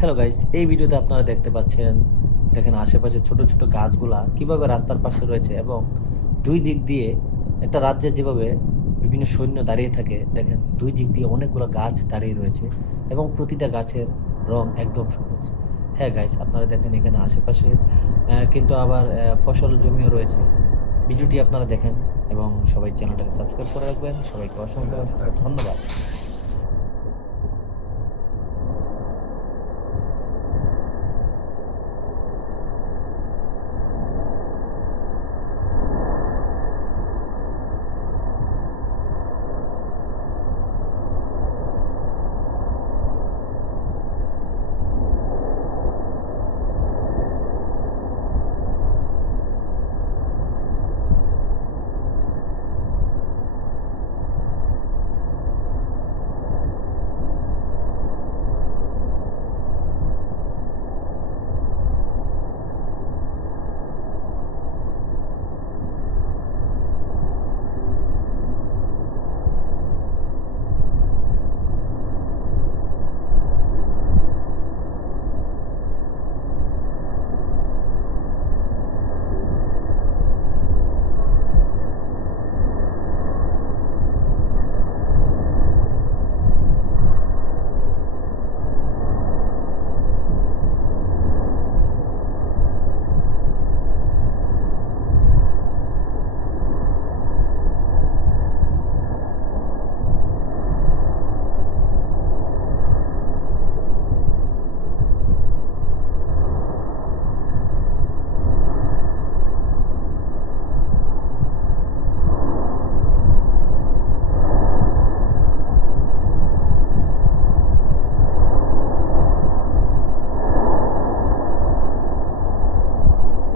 Hello guys, এই ভিডিওতে আপনারা দেখতে পাচ্ছেন, দেখেন আশেপাশে ছোট, ছোট গাছগুলা কিভাবে রাস্তার পাশে রয়েছে এবং ২ দিক দিয়ে একটা রাজ্যে যেভাবে বিভিন্ন সৈন্য দাঁড়িয়ে থাকে, দেখেন ২ দিক দিয়ে অনেকগুলা গাছ দাঁড়িয়ে রয়েছে এবং প্রতিটা গাছের রং একদম সবুজ। হ্যাঁ গাইস, আপনারা দেখেন এখানে আশেপাশে কিন্তু আবার ফসল জমিও রয়েছে। ভিডিওটি আপনারা দেখেন এবং সবাই চ্যানেলটাকে সাবস্ক্রাইব করে রাখবেন। সবাইকে অসংখ্য, অসংখ্য ধন্যবাদ।